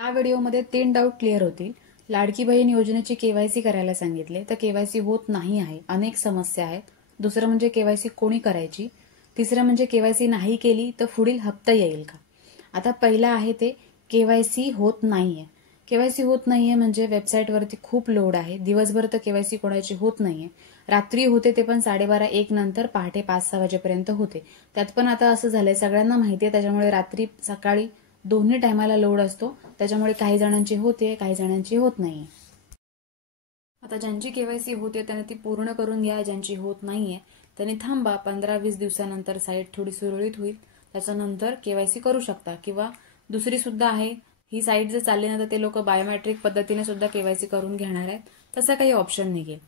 या व्हिडिओमध्ये 3 doubt clear होतील। लाडकी बहीण योजनेची केवायसी करायला सांगितले तर केवायसी होत नाही आहे, अनेक समस्या आहेत। दुसरं म्हणजे केवायसी कोणी करायची, तिसरं म्हणजे केवायसी नाही केली तर पुढील हप्ता येईल का। आता पहिला आहे ते केवायसी होत नाहीये। केवायसी होत नाहीये म्हणजे वेबसाईटवरती खूप लोड आहे, दिवसभर तर केवायसी कोणाची होत नाहीये। रात्री होते ते पण 12:30-1 नंतर, पहाटे 5-6 वाजेपर्यंत होते। त्यात पण आता असं झालंय, सगळ्यांना माहितीये, त्याच्यामुळे रात्री सकाळी दोन्ही टायमाला लोड असतो, त्याच्यामुळे काही जणांची होते, काही जणांची होत नाही। आता ज्यांची केवायसी होते त्यांनी ती पूर्ण करून घ्या, ज्यांची होत नाहीये त्यांनी थांबा, 15-20 दिवसानंतर साईट थोडी सुरळीत होईल त्याच्यानंतर केवायसी करू शकता। किंवा दुसरी सुद्धा आहे, ही साईट जर चालली ना तर ते लोक बायोमेट्रिक पद्धतीने सुद्धा केवायसी करून घेणार आहेत, तसं काही ऑप्शन निघेल।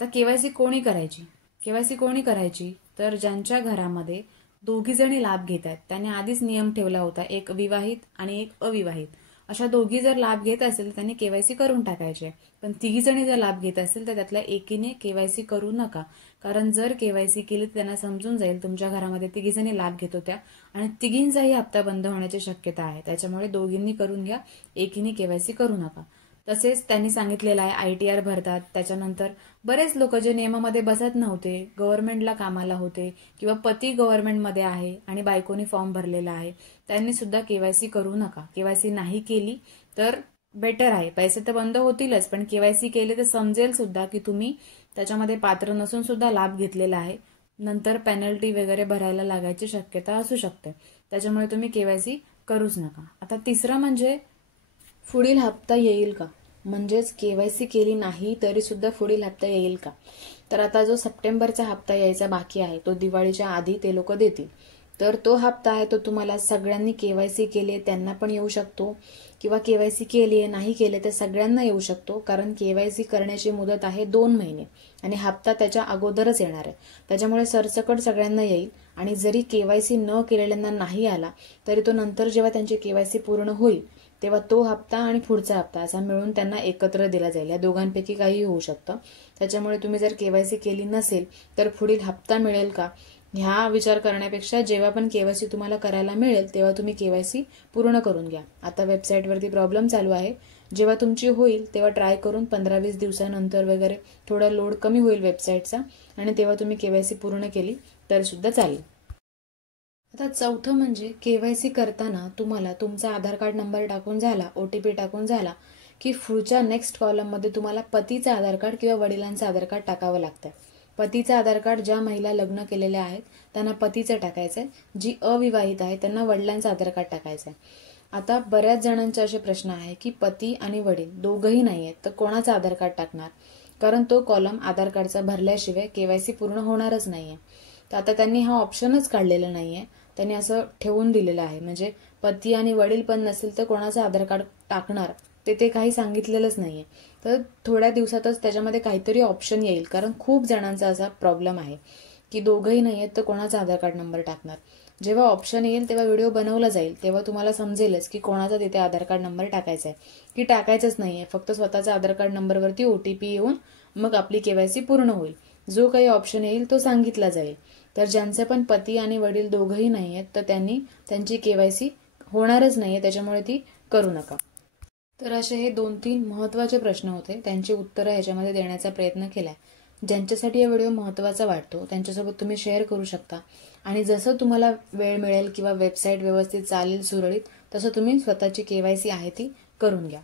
तर केवायसी कोणी करायची, केवायसी कोणी करायची तर ज्यांच्या घरामध्ये दोघी जणी लाभ घेत आहेत, त्याने आधीच नियम ठेवला होता, एक विवाहित आणि एक अविवाहित, अशा दोघी जर लाभ घेत असेल त्यांनी केवायसी करून टाकायचे। पण तिघी जणी जर लाभ घेत असेल तर त्यातल्या एकीने केवायसी करू नका, कारण जर केवायसी केली तर त्यांना समजून जाईल तुमच्या घरामध्ये तिघी जणी लाभ घेत होत्या आणि तिघींचाही हप्ता बंद होण्याची शक्यता आहे, त्याच्यामुळे दोघींनी करून घ्या, एकीने केवायसी करू नका। तसेच त्यांनी सांगितलेलं आहे आयटीआर भरतात, त्याच्यानंतर बरेच लोक जे नियमामध्ये बसत नव्हते, गव्हर्नमेंटला कामाला होते किंवा पती गव्हर्नमेंटमध्ये आहे आणि बायकोनी फॉर्म भरलेला आहे, त्यांनी सुद्धा केवायसी करू नका। केवायसी नाही केली तर बेटर आहे, पैसे तर बंद होतीलच, पण केवायसी केले तर समजेल सुद्धा की तुम्ही त्याच्यामध्ये पात्र नसून सुद्धा लाभ घेतलेला आहे, नंतर पेनल्टी वगैरे भरायला लागायची शक्यता असू शकते, त्याच्यामुळे तुम्ही केवायसी करूच नका। आता तिसरं म्हणजे पुढील हप्ता येईल का, म्हणजेच केवायसी केली नाही तरी सुद्धा पुढील हप्ता येईल का। तर आता जो सप्टेंबरचा हप्ता यायचा बाकी आहे तो दिवाळीच्या आधी ते लोक देतील, तर तो हप्ता आहे तो तुम्हाला सगळ्यांनी केवायसी केले त्यांना पण येऊ शकतो, किंवा केवायसी केली नाही केले तर सगळ्यांना येऊ शकतो, कारण केवायसी करण्याची मुदत आहे 2 महिने आणि हप्ता त्याच्या अगोदरच येणार आहे, त्याच्यामुळे सरसकट सगळ्यांना येईल। आणि जरी केवायसी न केलेल्यांना नाही आला तरी तो नंतर जेव्हा त्यांची केवायसी पूर्ण होईल तेव्हा तो हप्ता आणि पुढचा हप्ता असा मिळून त्यांना एकत्र दिला जाईल, या दोघांपैकी काही होऊ शकतं। त्याच्यामुळे तुम्ही जर केवायसी केली नसेल तर पुढील हप्ता मिळेल का ह्या विचार करण्यापेक्षा जेव्हा पण केवायसी तुम्हाला करायला मिळेल तेव्हा तुम्ही केवायसी पूर्ण करून घ्या। आता वेबसाईटवरती प्रॉब्लेम चालू आहे, जेव्हा तुमची होईल तेव्हा ट्राय करून 15-20 दिवसानंतर वगैरे थोडा लोड कमी होईल वेबसाईटचा आणि तेव्हा तुम्ही केवायसी पूर्ण केली तर सुद्धा चालेल। आता चौथं म्हणजे केवायसी करताना तुम्हाला तुमचा आधार कार्ड नंबर टाकून झाला, ओटीपी टाकून झाला की पुढच्या नेक्स्ट कॉलममध्ये तुम्हाला पतीचा आधार कार्ड किंवा वडिलांचं आधार कार्ड टाकावं लागतं। पतीचं आधार कार्ड ज्या महिला लग्न केलेल्या आहेत त्यांना पतीचं टाकायचंय, जी अविवाहित आहे त्यांना वडिलांचं आधार कार्ड टाकायचंय। आता बऱ्याच जणांचे असे प्रश्न आहे की पती आणि वडील दोघंही नाहीयेत तर कोणाचं आधार कार्ड टाकणार, कारण तो कॉलम आधार कार्डचा भरल्याशिवाय केवायसी पूर्ण होणारच नाहीये। तर आता त्यांनी हा ऑप्शनच काढलेला नाहीये, त्यांनी असं ठेवून दिलेलं आहे, म्हणजे पती आणि वडील पण नसेल तर कोणाचं आधार कार्ड टाकणार ते काही सांगितलेलंच नाहीये। तर थोड्या दिवसातच त्याच्यामध्ये काहीतरी ऑप्शन येईल, कारण खूप जणांचा असा प्रॉब्लेम आहे की दोघंही नाहीयेत तर कोणाचा आधार कार्ड नंबर टाकणार। जेव्हा ऑप्शन येईल तेव्हा व्हिडिओ बनवला जाईल, तेव्हा तुम्हाला समजेलच की कोणाचा तिथे आधार कार्ड नंबर टाकायचा आहे की टाकायचंच नाहीये, फक्त स्वतःचा आधार कार्ड नंबरवरती ओटीपी येऊन मग आपली केवायसी पूर्ण होईल। जो काही ऑप्शन येईल तो सांगितला जाईल। तर ज्यांचे पण पती आणि वडील दोघंही नाहीयेत तर त्यांनी त्यांची केवायसी होणारच नाहीये, त्याच्यामुळे ती करू नका। तर असे हे 2-3 महत्त्वाचे प्रश्न होते, त्यांची उत्तरं ह्याच्यामध्ये देण्याचा प्रयत्न केलाय। ज्यांच्यासाठी हा व्हिडिओ महत्त्वाचा वाटतो त्यांच्यासोबत तुम्ही शेअर करू शकता, आणि जसं तुम्हाला वेळ मिळेल किंवा वेबसाईट व्यवस्थित चालेल सुरळीत तसं तुम्ही स्वतःची केवायसी आहे ती करून घ्या।